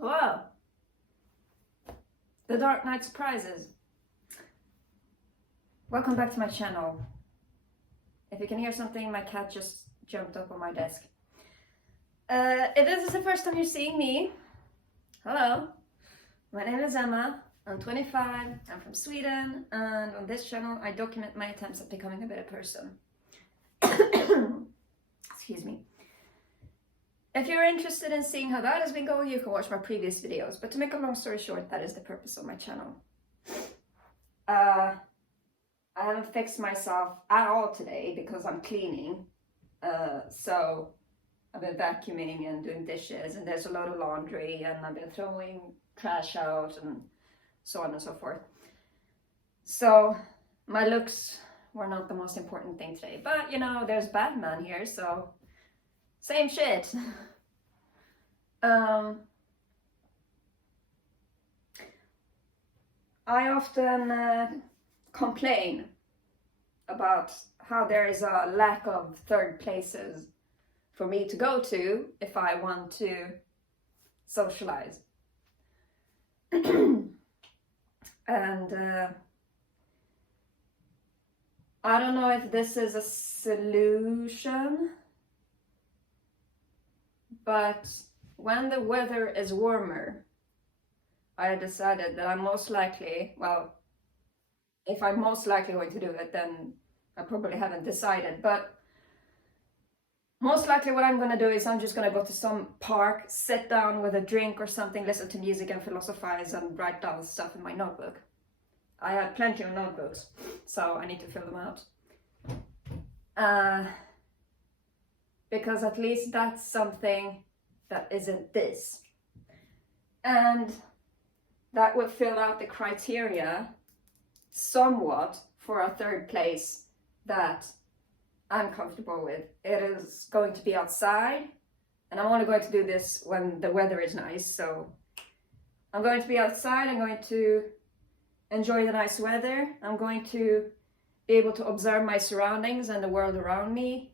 Hello! The Dark Knight Surprises. Welcome back to my channel. If you can hear something, my cat just jumped up on my desk. If this is the first time you're seeing me, hello. My name is Emma, I'm 25, I'm from Sweden, and on this channel I document my attempts at becoming a better person. Excuse me. If you're interested in seeing how that has been going, you can watch my previous videos, but to make a long story short, that is the purpose of my channel. I haven't fixed myself at all today because I'm cleaning, so I've been vacuuming and doing dishes, and there's a lot of laundry, and I've been throwing trash out and so on and so forth. So my looks were not the most important thing today, but you know, there's Batman here, so same shit. I often complain about how there is a lack of third places for me to go to if I want to socialize. And I don't know if this is a solution, but when the weather is warmer, I decided that I'm most likely, well, if I'm most likely going to do it, then I probably haven't decided, but most likely what I'm going to do is I'm just going to go to some park, sit down with a drink or something, listen to music and philosophize and write down stuff in my notebook. I have plenty of notebooks, so I need to fill them out. Because at least that's something that isn't this. And that would fill out the criteria somewhat for a third place that I'm comfortable with. It is going to be outside, and I'm only going to do this when the weather is nice. So I'm going to be outside, I'm going to enjoy the nice weather, I'm going to be able to observe my surroundings and the world around me,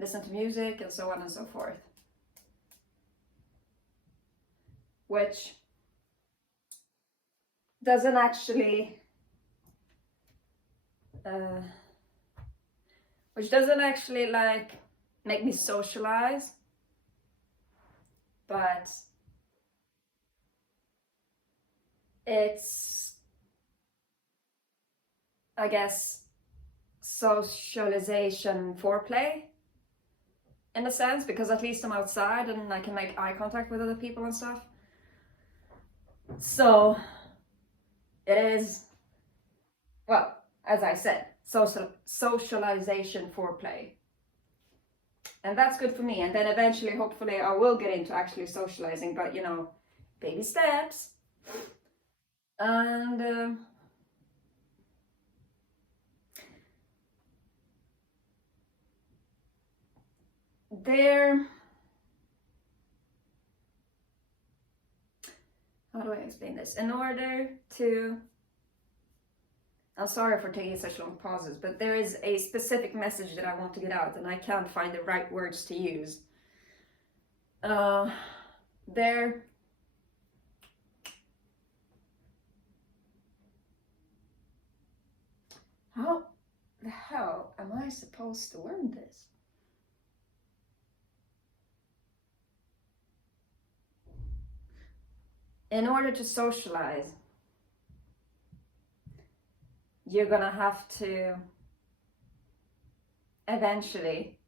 listen to music and so on and so forth. Which doesn't actually like make me socialize, but it's, I guess, socialization foreplay in a sense, because at least I'm outside and I can make eye contact with other people and stuff. So it is, well, as I said, socialization foreplay. And that's good for me. And then eventually, hopefully, I will get into actually socializing, but you know, baby steps. And how do I explain this? In order to, I'm sorry for taking such long pauses, but there is a specific message that I want to get out and I can't find the right words to use. How the hell am I supposed to learn this? In order to socialize, you're gonna have to eventually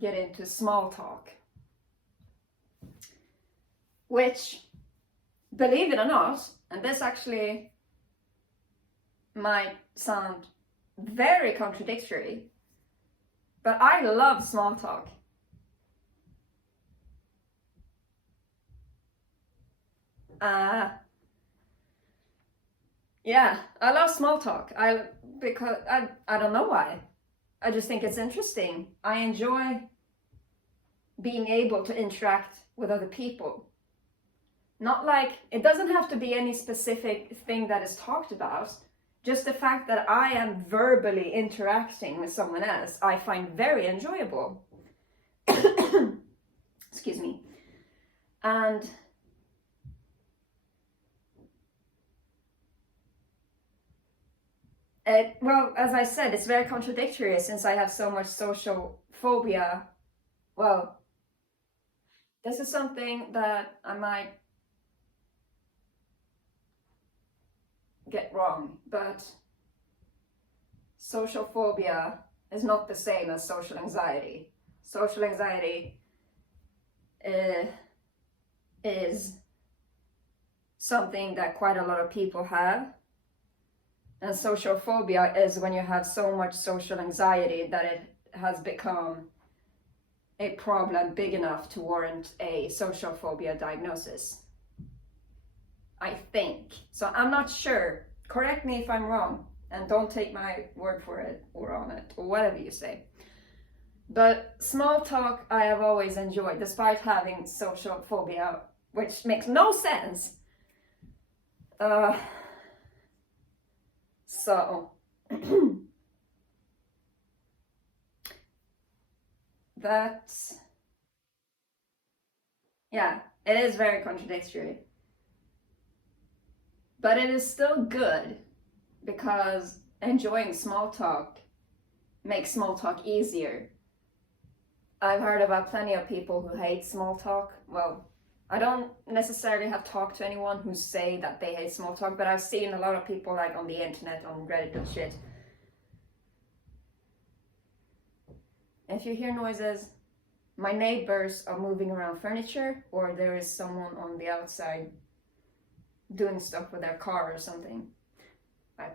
get into small talk. Which, believe it or not, and this actually might sound very contradictory, but I love small talk. Yeah, I love small talk. Because I don't know why. I just think it's interesting. I enjoy being able to interact with other people. Not like, it doesn't have to be any specific thing that is talked about. Just the fact that I am verbally interacting with someone else, I find very enjoyable. Excuse me. And well, as I said, it's very contradictory since I have so much social phobia. Well, this is something that I might get wrong, but social phobia is not the same as social anxiety. Social anxiety is something that quite a lot of people have. And social phobia is when you have so much social anxiety that it has become a problem big enough to warrant a social phobia diagnosis. I think. So I'm not sure. Correct me if I'm wrong, and don't take my word for it or on it or whatever you say. But small talk I have always enjoyed, despite having social phobia, which makes no sense. So that's, yeah, it is very contradictory. But it is still good because enjoying small talk makes small talk easier. I've heard about plenty of people who hate small talk. Well, I don't necessarily have talked to anyone who say that they hate small talk, but I've seen a lot of people like on the internet, on Reddit and shit. If you hear noises, my neighbors are moving around furniture, or there is someone on the outside doing stuff with their car or something. I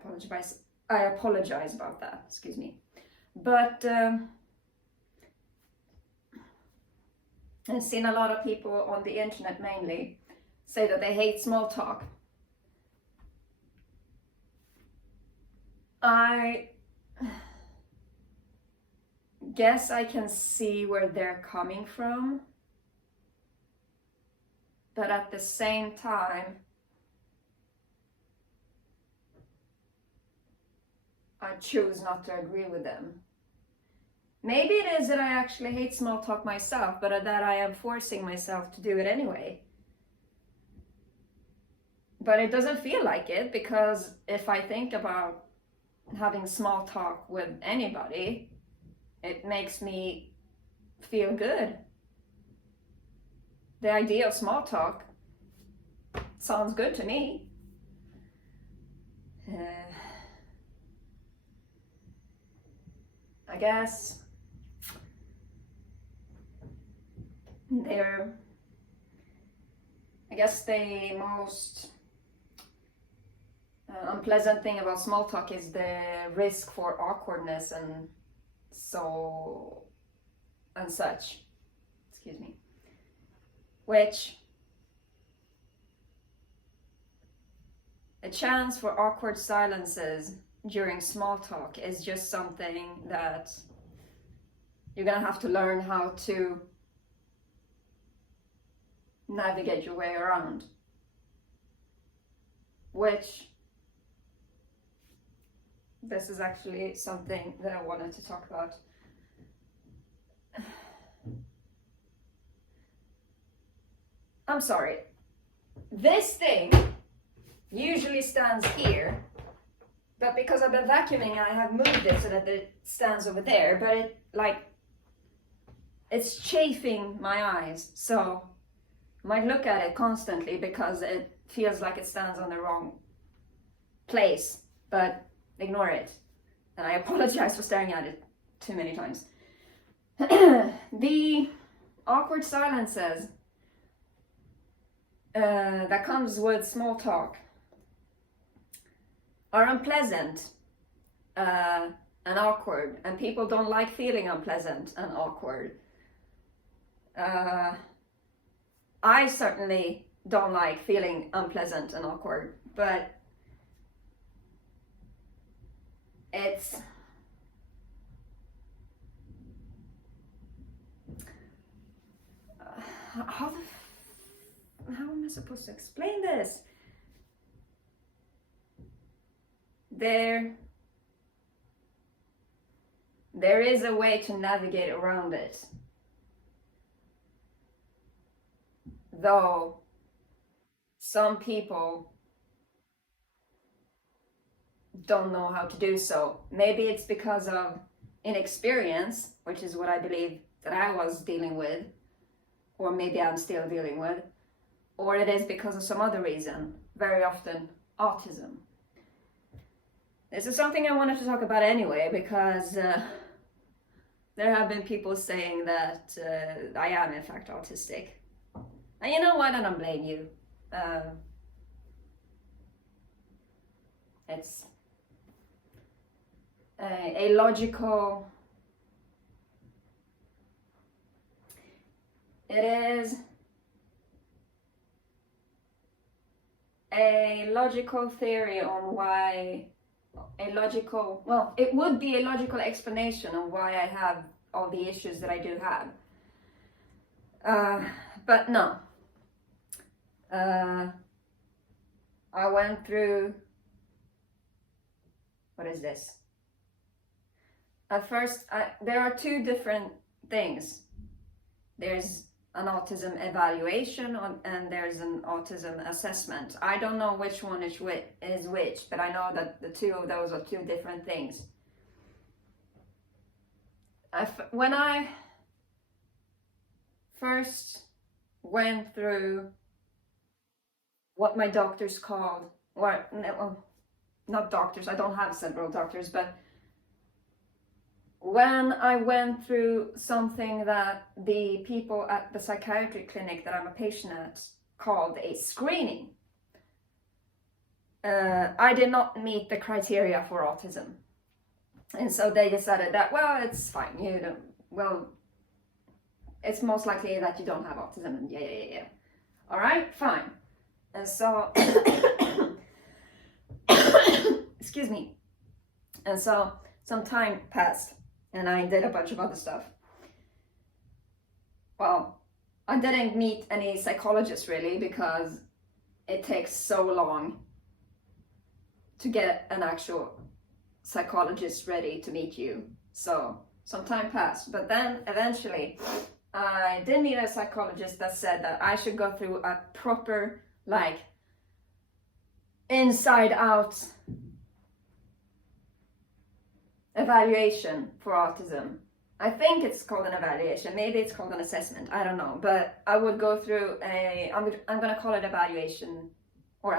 apologize about that, excuse me. But I've seen a lot of people on the internet mainly say that they hate small talk. I guess I can see where they're coming from, but at the same time, I choose not to agree with them. Maybe it is that I actually hate small talk myself, but that I am forcing myself to do it anyway. But it doesn't feel like it, because if I think about having small talk with anybody, it makes me feel good. The idea of small talk sounds good to me. I guess the most unpleasant thing about small talk is the risk for awkwardness and such. Excuse me. Which a chance for awkward silences during small talk is just something that you're gonna have to learn how to navigate your way around. Which, this is actually something that I wanted to talk about. I'm sorry. This thing usually stands here, but because I've been vacuuming, I have moved it so that it stands over there, but it's chafing my eyes, so I might look at it constantly because it feels like it stands on the wrong place, but ignore it. And I apologize for staring at it too many times. The awkward silences that comes with small talk are unpleasant and awkward, and people don't like feeling unpleasant and awkward. I certainly don't like feeling unpleasant and awkward, but it's how am I supposed to explain this? There is a way to navigate around it. though some people don't know how to do so. Maybe it's because of inexperience, which is what I believe that I was dealing with, or maybe I'm still dealing with, or it is because of some other reason, very often autism. This is something I wanted to talk about anyway, because there have been people saying that I am in fact autistic. And you know what, I don't blame you. It's a logical, it is a logical theory on why, it would be a logical explanation of why I have all the issues that I do have. But no. I went through, what is this? At first, there are two different things. There's an autism evaluation and there's an autism assessment. I don't know which one is which, but I know that the two of those are two different things. When I first went through what my doctors called, or not doctors, I don't have several doctors, but when I went through something that the people at the psychiatry clinic that I'm a patient at called a screening, I did not meet the criteria for autism. And so they decided that, well, it's fine, you don't, well, it's most likely that you don't have autism, and yeah. All right, fine. And so, excuse me. And so some time passed and I did a bunch of other stuff. Well, I didn't meet any psychologists really, because it takes so long to get an actual psychologist ready to meet you. So some time passed, but then eventually I did meet a psychologist that said that I should go through a proper, like, inside out evaluation for autism. I think it's called an evaluation, maybe it's called an assessment, I don't know, but I would go through I'm gonna call it evaluation or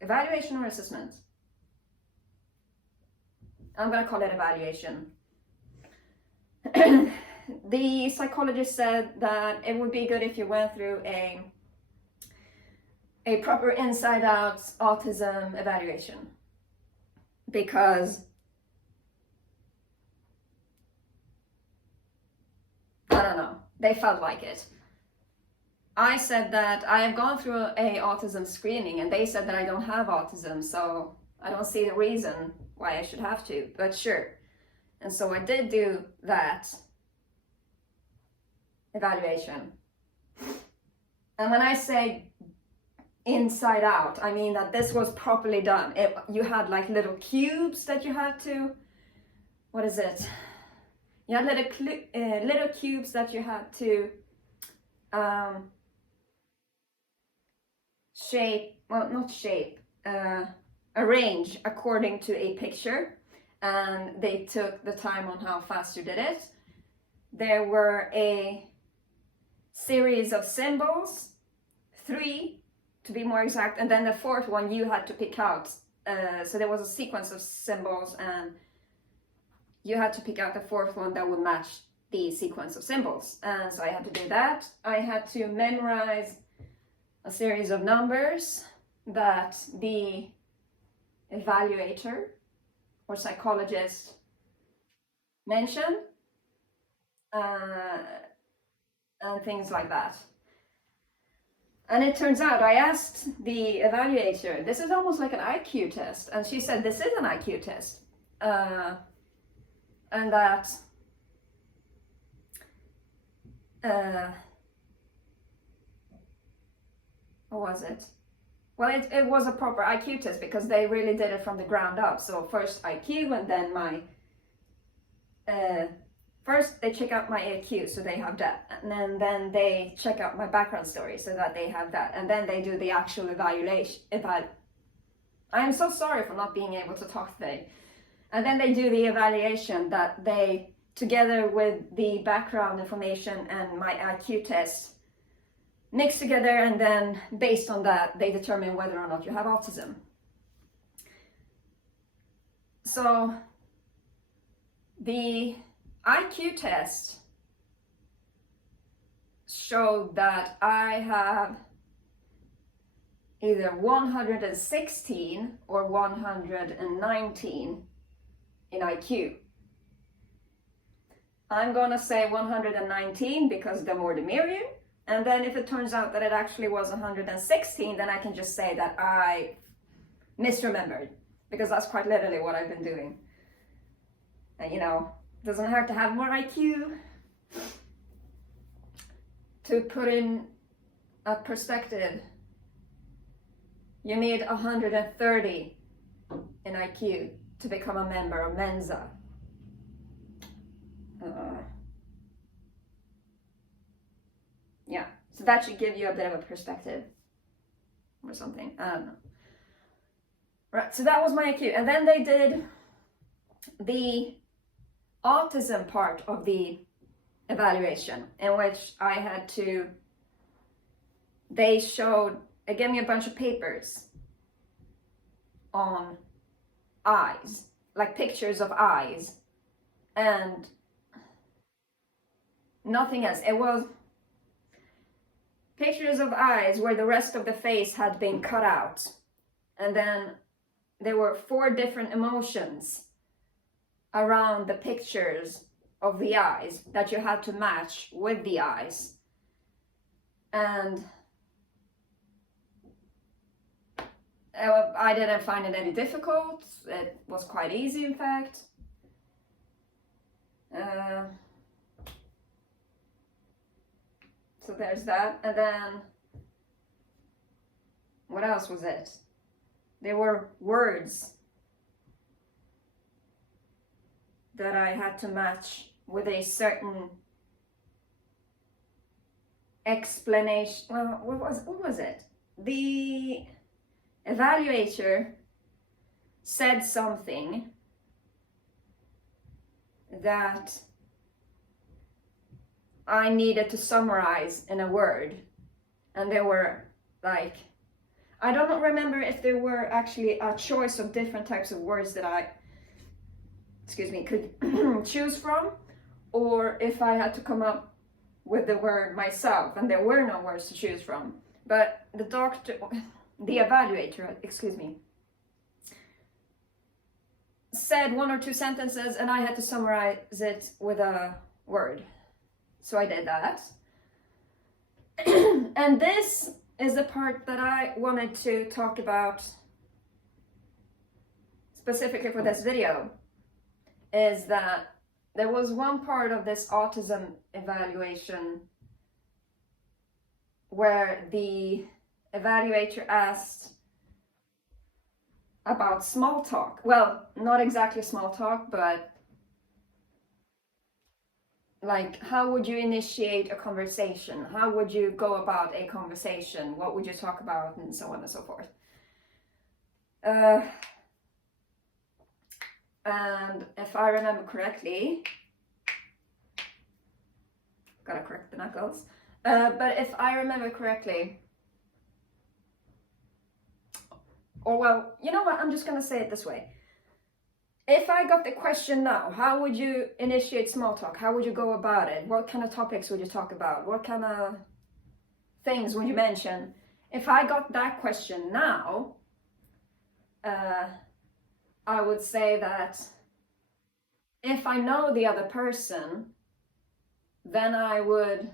evaluation or assessment. I'm gonna call it evaluation. The psychologist said that it would be good if you went through a proper inside out autism evaluation, because I don't know, they felt like it. I said that I have gone through a autism screening and they said that I don't have autism, so I don't see the reason why I should have to, but sure. And so I did do that evaluation. And when I say inside out, I mean that this was properly done. You had like little cubes that you had to, what is it? You had little cubes that you had to arrange according to a picture, and they took the time on how fast you did it. There were a series of symbols, 3 to be more exact, and then the fourth one you had to pick out. So there was a sequence of symbols and you had to pick out the fourth one that would match the sequence of symbols. And so I had to do that. I had to memorize a series of numbers that the evaluator or psychologist mentioned, and things like that. And it turns out I asked the evaluator, this is almost like an IQ test, and she said this is an IQ test, and that what was it? Well, it was a proper IQ test because they really did it from the ground up. So first IQ and then my first they check out my AQ, so they have that, and then they check out my background story so that they have that, and then they do the actual evaluation. I am so sorry for not being able to talk today. And then they do the evaluation that they, together with the background information and my IQ test, mix together, and then based on that they determine whether or not you have autism. So the IQ test showed that I have either 116 or 119 in IQ. I'm gonna say 119 because the more the merrier. And then if it turns out that it actually was 116, then I can just say that I misremembered, because that's quite literally what I've been doing. And you know, it doesn't hurt to have more IQ. To put in a perspective, you need 130 in IQ to become a member of Mensa. Yeah, so that should give you a bit of a perspective or something. I don't know. Right, so that was my IQ. And then they did the autism part of the evaluation, in which I had to, they gave me a bunch of papers on eyes, like pictures of eyes, and nothing else. It was pictures of eyes where the rest of the face had been cut out, and then there were 4 different emotions around the pictures of the eyes that you had to match with the eyes. And I didn't find it any difficult. It was quite easy, in fact. So there's that. And then what else was it? There were words that I had to match with a certain explanation. Well, what was it? The evaluator said something that I needed to summarize in a word, and there were like, I don't remember if there were actually a choice of different types of words that I could choose from, or if I had to come up with the word myself, and there were no words to choose from. But the evaluator, said 1 or 2 sentences, and I had to summarize it with a word. So I did that. And this is the part that I wanted to talk about specifically for this video, is that there was one part of this autism evaluation where the evaluator asked about small talk. Well, not exactly small talk, but like, how would you initiate a conversation? How would you go about a conversation? What would you talk about? And so on and so forth. And if I remember correctly, gotta correct the knuckles. But if I remember correctly, or well, you know what? I'm just gonna say it this way. If I got the question now, how would you initiate small talk? How would you go about it? What kind of topics would you talk about? What kind of things would you mention? If I got that question now, I would say that if I know the other person, then I would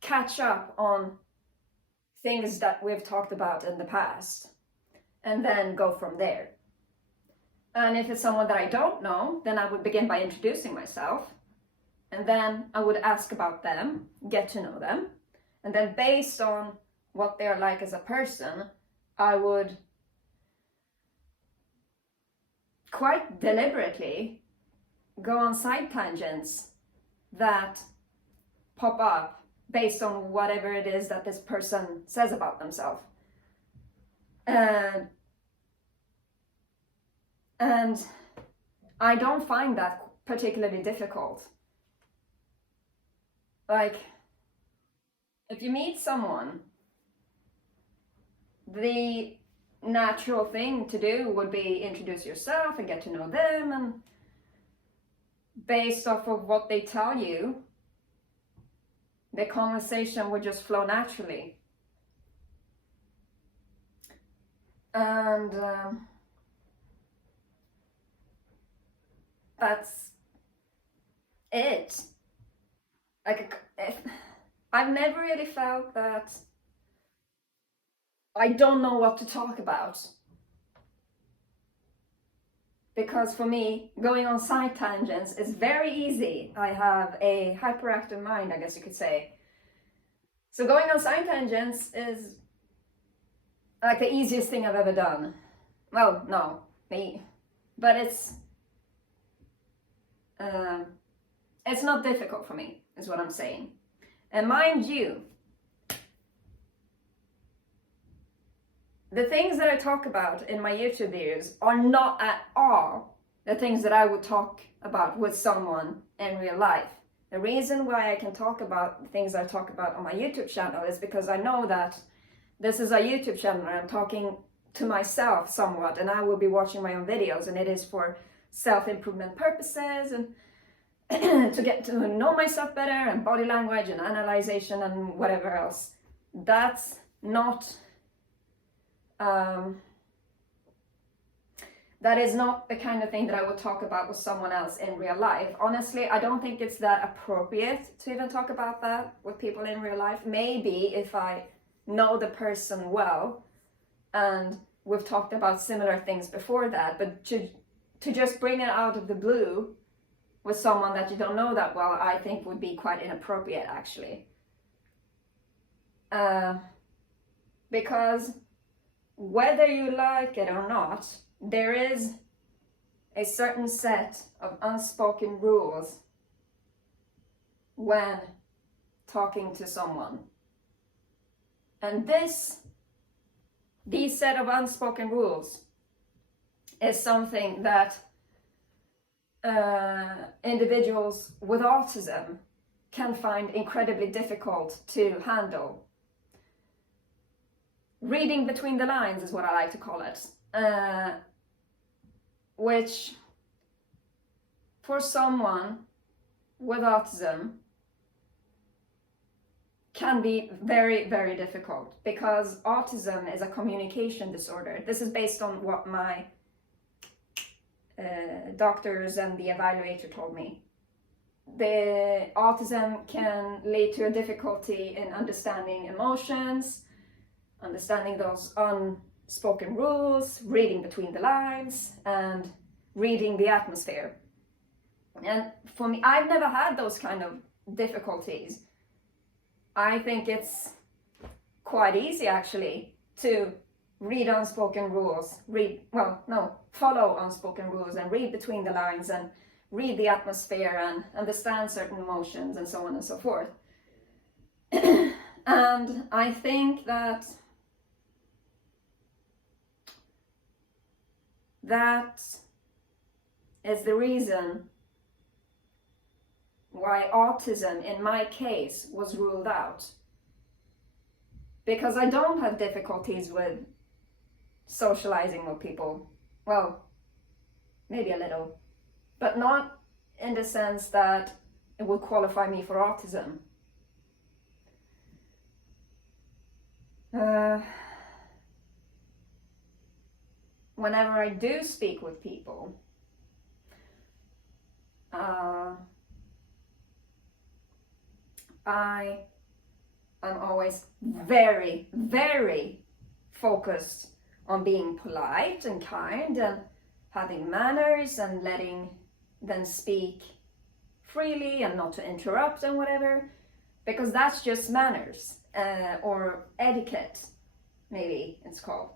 catch up on things that we've talked about in the past, and then go from there. And if it's someone that I don't know, then I would begin by introducing myself, and then I would ask about them, get to know them, and then based on what they're like as a person, I would quite deliberately go on side tangents that pop up based on whatever it is that this person says about themselves. And I don't find that particularly difficult. Like, if you meet someone, the natural thing to do would be introduce yourself and get to know them, and based off of what they tell you, the conversation would just flow naturally. And that's it. Like, I've never really felt that I don't know what to talk about. Because for me, going on side tangents is very easy. I have a hyperactive mind, I guess you could say. So going on side tangents is like the easiest thing I've ever done. Well, no, me. But it's not difficult for me, is what I'm saying. And mind you, the things that I talk about in my YouTube videos are not at all the things that I would talk about with someone in real life. The reason why I can talk about the things I talk about on my YouTube channel is because I know that this is a YouTube channel and I'm talking to myself somewhat, and I will be watching my own videos, and it is for self-improvement purposes and to get to know myself better, and body language and analyzation and whatever else. That's not that is not the kind of thing that I would talk about with someone else in real life. Honestly, I don't think it's that appropriate to even talk about that with people in real life. Maybe if I know the person well and we've talked about similar things before that, but to just bring it out of the blue with someone that you don't know that well, I think would be quite inappropriate, actually. Because whether you like it or not, there is a certain set of unspoken rules when talking to someone. And these set of unspoken rules is something that individuals with autism can find incredibly difficult to handle. Reading between the lines is what I like to call it, which for someone with autism can be very, very difficult, because autism is a communication disorder. This is based on what my doctors and the evaluator told me. The autism can lead to a difficulty in understanding emotions, understanding those unspoken rules, reading between the lines, and reading the atmosphere. And for me, I've never had those kind of difficulties. I think it's quite easy, actually, to read unspoken rules, follow unspoken rules and read between the lines and read the atmosphere and understand certain emotions and so on and so forth. And I think that is the reason why autism, in my case, was ruled out. Because I don't have difficulties with socializing with people. Well, maybe a little, but not in the sense that it would qualify me for autism. Whenever I do speak with people, I am always very, very focused on being polite and kind and having manners and letting them speak freely and not to interrupt and whatever, because that's just manners, or etiquette, maybe it's called.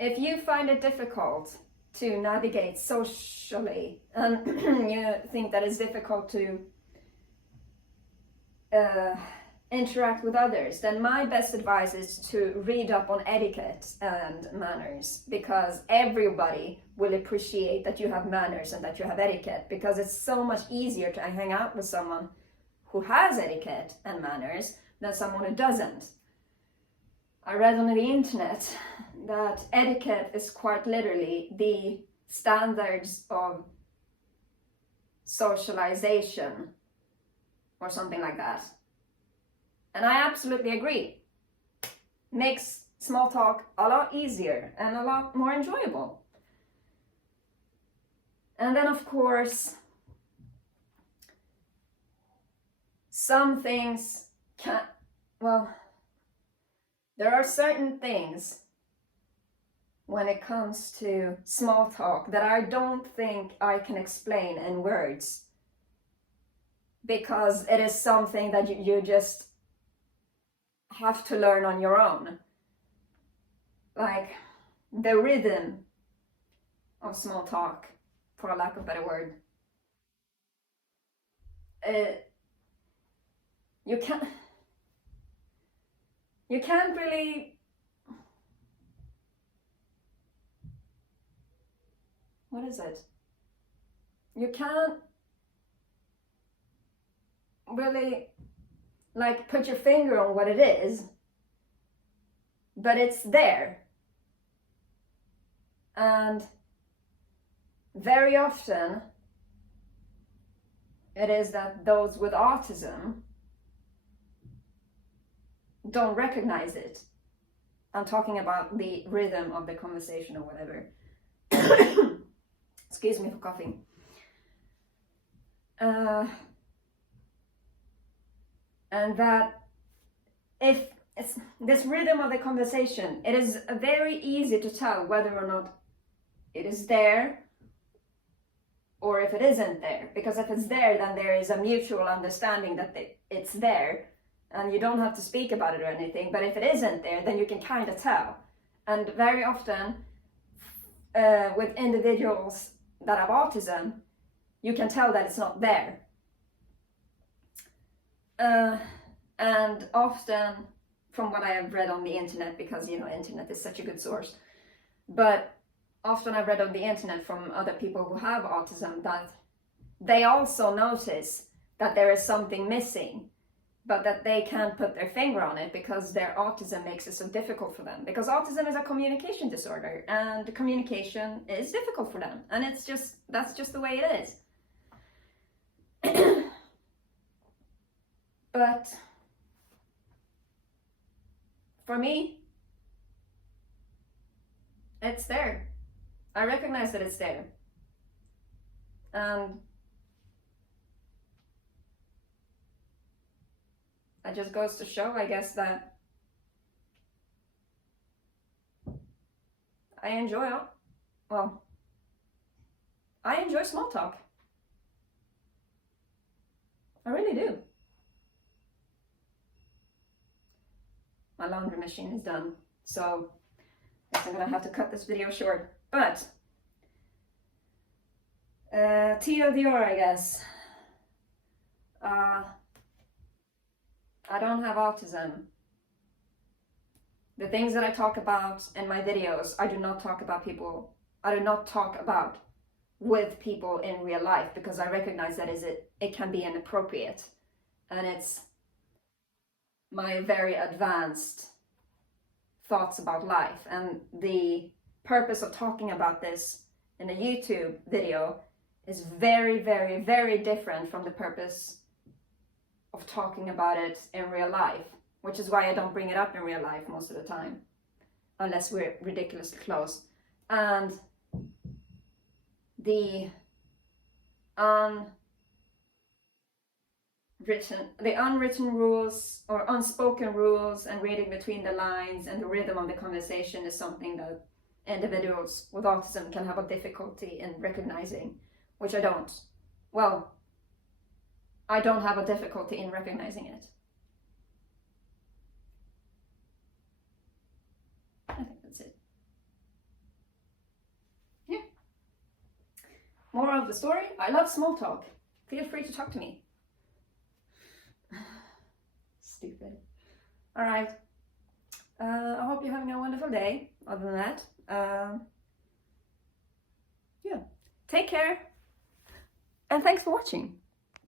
If you find it difficult to navigate socially, and you think that it's difficult to interact with others, then my best advice is to read up on etiquette and manners, because everybody will appreciate that you have manners and that you have etiquette, because it's so much easier to hang out with someone who has etiquette and manners than someone who doesn't. I read on the internet that etiquette is quite literally the standards of socialization or something like that. And I absolutely agree. Makes small talk a lot easier and a lot more enjoyable. And then of course, some things can, well, there are certain things when it comes to small talk that I don't think I can explain in words, because it is something that you just have to learn on your own. Like the rhythm of small talk, for a lack of a better word. You can't really, what is it? You can't really like put your finger on what it is, but it's there. And very often it is that those with autism don't recognize it. I'm talking about the rhythm of the conversation or whatever. Excuse me for coughing. And that if it's this rhythm of the conversation, it is very easy to tell whether or not it is there or if it isn't there. Because if it's there, then there is a mutual understanding that it's there, and you don't have to speak about it or anything. But if it isn't there, then you can kind of tell. And very often with individuals that have autism, you can tell that it's not there. And often, from what I have read on the internet, because internet is such a good source, but often I've read on the internet from other people who have autism that they also notice that there is something missing, but that they can't put their finger on it because their autism makes it so difficult for them. Because autism is a communication disorder, and communication is difficult for them, and that's just the way it is. But for me, it's there. I recognize that it's there. And it just goes to show, I guess, that I enjoy small talk. I really do. My laundry machine is done, so I guess I'm gonna have to cut this video short. But TLDR, I guess. I don't have autism. The things that I talk about in my videos, I do not talk about with people in real life, because I recognize that it can be inappropriate, and it's my very advanced thoughts about life. And the purpose of talking about this in a YouTube video is very, very, very different from the purpose of talking about it in real life, which is why I don't bring it up in real life most of the time, unless we're ridiculously close. And the unwritten rules or unspoken rules, and reading between the lines, and the rhythm of the conversation is something that individuals with autism can have a difficulty in recognizing, which I don't. Well, I don't have a difficulty in recognizing it. I think that's it. Yeah, Moral of the story, I love small talk. Feel free to talk to me. Stupid. Alright. I hope you're having a wonderful day. Other than that, yeah. Take care. And thanks for watching.